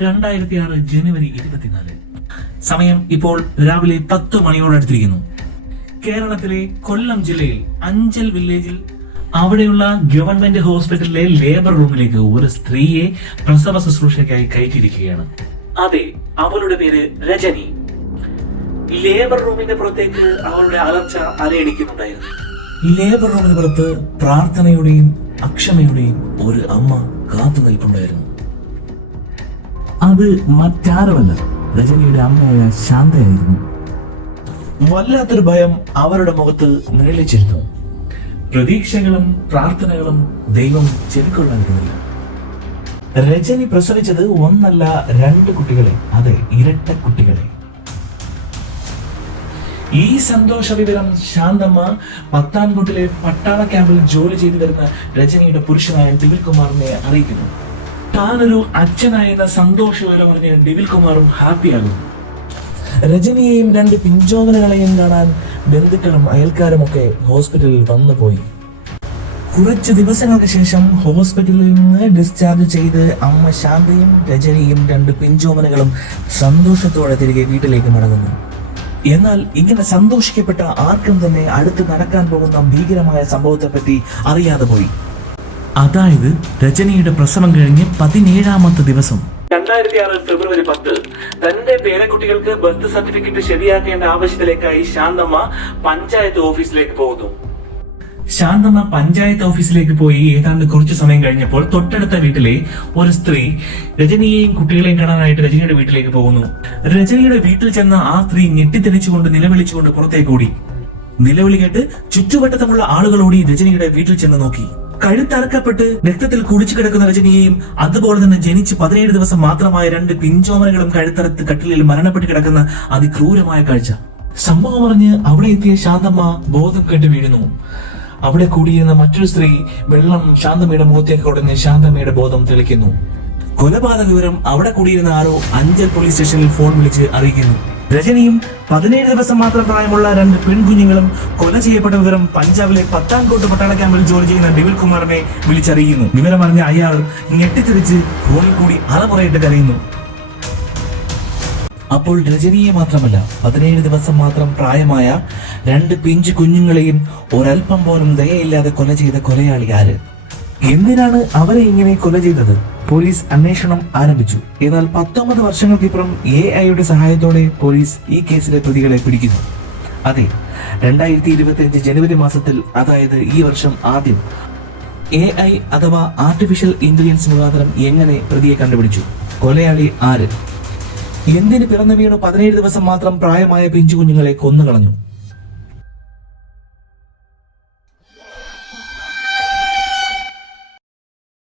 രണ്ടായിരത്തി ആറ് ജനുവരി ഇരുപത്തിനാല്. സമയം ഇപ്പോൾ രാവിലെ പത്ത് മണിയോടടുത്തിരിക്കുന്നു കേരളത്തിലെ കൊല്ലം ജില്ലയിൽ അഞ്ചൽ വില്ലേജിൽ അവിടെയുള്ള ഗവൺമെന്റ് ഹോസ്പിറ്റലിലെ ലേബർ റൂമിലേക്ക് ഒരു സ്ത്രീയെ പ്രസവ ശുശ്രൂഷയ്ക്കായി കയറ്റിയിരിക്കുകയാണ്. അതെ അവളുടെ പേര് രജനി. ലേബർ റൂമിന്റെ പുറത്തേക്ക് അവളുടെ അലർച്ച അലയടിക്കുന്നുണ്ടായിരുന്നു. ലേബർ റൂമിന് പുറത്ത് പ്രാർത്ഥനയുടെയും അക്ഷമയുടെയും ഒരു അമ്മ കാത്തു നിൽപ്പുണ്ടായിരുന്നു. അത് മറ്റാരുമല്ല രജനിയുടെ അമ്മയായ ശാന്തയായിരുന്നു. വല്ലാത്തൊരു ഭയം അവരുടെ മുഖത്ത് നിഴലിച്ചിരുന്നു. പ്രതീക്ഷകളും പ്രാർത്ഥനകളും ദൈവം ചെവിക്കൊള്ളാനിരുന്നില്ല രജനി പ്രസവിച്ചത് ഒന്നല്ല രണ്ട് കുട്ടികളെ അതെ ഇരട്ട കുട്ടികളെ. ഈ സന്തോഷ വിവരം ശാന്തമ്മ പത്താൻകോട്ടിലെ പട്ടാള ക്യാമ്പിൽ ജോലി ചെയ്തു വരുന്ന രജനിയുടെ പുരുഷനായ ഡിവിൽ കുമാറിനെ അറിയിക്കുന്നു. താനൊരു അച്ഛനായെന്ന വരെ പറഞ്ഞ് ഡിവിൽ കുമാറും ഹാപ്പിയാകും രജനിയെയും രണ്ട് പിഞ്ചോമനകളെയും കാണാൻ ബന്ധുക്കളും അയൽക്കാരും ഒക്കെ ഹോസ്പിറ്റലിൽ വന്നുപോയി. കുറച്ച് ദിവസങ്ങൾക്ക് ശേഷം ഹോസ്പിറ്റലിൽ നിന്ന് ഡിസ്ചാർജ് ചെയ്ത് അമ്മ ശാന്തയും രജനിയും രണ്ട് പിഞ്ചോമനകളും സന്തോഷത്തോടെ തിരികെ വീട്ടിലേക്ക് മടങ്ങുന്നു. എന്നാൽ ഇങ്ങനെ സന്തോഷിക്കപ്പെട്ട ആർക്കും തന്നെ അടുത്ത് നടക്കാൻ പോകുന്ന ഭീകരമായ സംഭവത്തെ പറ്റി അറിയാതെ പോയി. അതായത് രചനയുടെ പ്രസവം കഴിഞ്ഞ് പതിനേഴാമത്തെ ദിവസം. രണ്ടായിരത്തി ആറ് ഫെബ്രുവരി പത്ത്. തന്റെ പേരക്കുട്ടികൾക്ക് ബർത്ത് സർട്ടിഫിക്കറ്റ് ശരിയാക്കേണ്ട ആവശ്യത്തിലേക്കായി ശാന്തമ്മ പഞ്ചായത്ത് ഓഫീസിലേക്ക് പോകുന്നു. ശാന്തമ്മ പഞ്ചായത്ത് ഓഫീസിലേക്ക് പോയി ഏതാണ്ട് കുറച്ചു സമയം കഴിഞ്ഞപ്പോൾ തൊട്ടടുത്ത വീട്ടിലെ ഒരു സ്ത്രീ രജനിയെയും കുട്ടികളെയും കാണാനായിട്ട് രജനിയുടെ വീട്ടിലേക്ക് പോകുന്നു. രജനിയുടെ വീട്ടിൽ ചെന്ന ആ സ്ത്രീ ഞെട്ടിത്തെളിച്ചുകൊണ്ട് നിലവിളിച്ചുകൊണ്ട് പുറത്തേക്ക് ഓടി. നിലവിളി കേട്ട് ചുറ്റുവട്ടത്തുമുള്ള ആളുകളോടി രജനിയുടെ വീട്ടിൽ ചെന്ന് നോക്കി. കഴുത്തറക്കപ്പെട്ട് രക്തത്തിൽ കുടിച്ചു കിടക്കുന്ന രജനിയെയും അതുപോലെ തന്നെ ജനിച്ച് പതിനേഴ് ദിവസം മാത്രമായ രണ്ട് പിഞ്ചോമനകളും കഴുത്തറത്ത് കട്ടിലിൽ മരണപ്പെട്ട് കിടക്കുന്ന അതിക്രൂരമായ കാഴ്ച. സംഭവം അറിഞ്ഞ് അവിടെ എത്തിയ ശാന്തമ്മ ബോധം കെട്ട് വീഴുന്നു. അവിടെ കൂടിയിരുന്ന മറ്റൊരു സ്ത്രീ വെള്ളം ശാന്തമ്മയുടെ മുഖത്തേക്ക് കൊടുഞ്ഞ് ശാന്തമ്മയുടെ ബോധം തെളിക്കുന്നു. കൊലപാതക വിവരം അവിടെ കൂടിയിരുന്ന ആരോ അഞ്ചൽ പോലീസ് സ്റ്റേഷനിൽ ഫോൺ വിളിച്ച് അറിയിക്കുന്നു. രജനിയും പതിനേഴ് ദിവസം മാത്രം പ്രായമുള്ള രണ്ട് പെൺകുഞ്ഞുങ്ങളും കൊല ചെയ്യപ്പെട്ട വിവരം പഞ്ചാബിലെ പത്താൻകോട്ട് പട്ടാള ക്യാമ്പിൽ ജോലി ചെയ്യുന്ന ഡിവിൽ കുമാറിനെ വിളിച്ചറിയിക്കുന്നു വിവരമറിഞ്ഞ അയാൾ ഞെട്ടിത്തെറിച്ച് ഫോണിൽ കൂടി അറപുറയിട്ട് കരയുന്നു. അപ്പോൾ രജനിയെ മാത്രമല്ല പതിനേഴ് ദിവസം മാത്രം പ്രായമായ രണ്ട് പിഞ്ചു കുഞ്ഞുങ്ങളെയും ഒരൽപ്പം പോലും ദയയില്ലാതെ കൊല ചെയ്ത കൊലയാളി ആര്? എന്തിനാണ് അവരെ ഇങ്ങനെ കൊല ചെയ്തത്? പോലീസ് അന്വേഷണം ആരംഭിച്ചു. എന്നാൽ പത്തൊമ്പത് വർഷങ്ങൾക്കിപ്പുറം എ ഐയുടെ സഹായത്തോടെ പോലീസ് ഈ കേസിലെ പ്രതികളെ പിടിക്കുന്നു. അതെ രണ്ടായിരത്തി ഇരുപത്തി അഞ്ച് ജനുവരി മാസത്തിൽ അതായത് ഈ വർഷം ആദ്യം എ ഐ അഥവാ ആർട്ടിഫിഷ്യൽ ഇന്റലിജൻസ് മുഖാന്തരം എങ്ങനെ പ്രതിയെ കണ്ടുപിടിച്ചു? കൊലയാളി ആര്? എന്തിന് പിറന്നു വീണു പതിനേഴ് ദിവസം മാത്രം പ്രായമായ പിഞ്ചു കുഞ്ഞുങ്ങളെ കൊന്നുകളഞ്ഞു?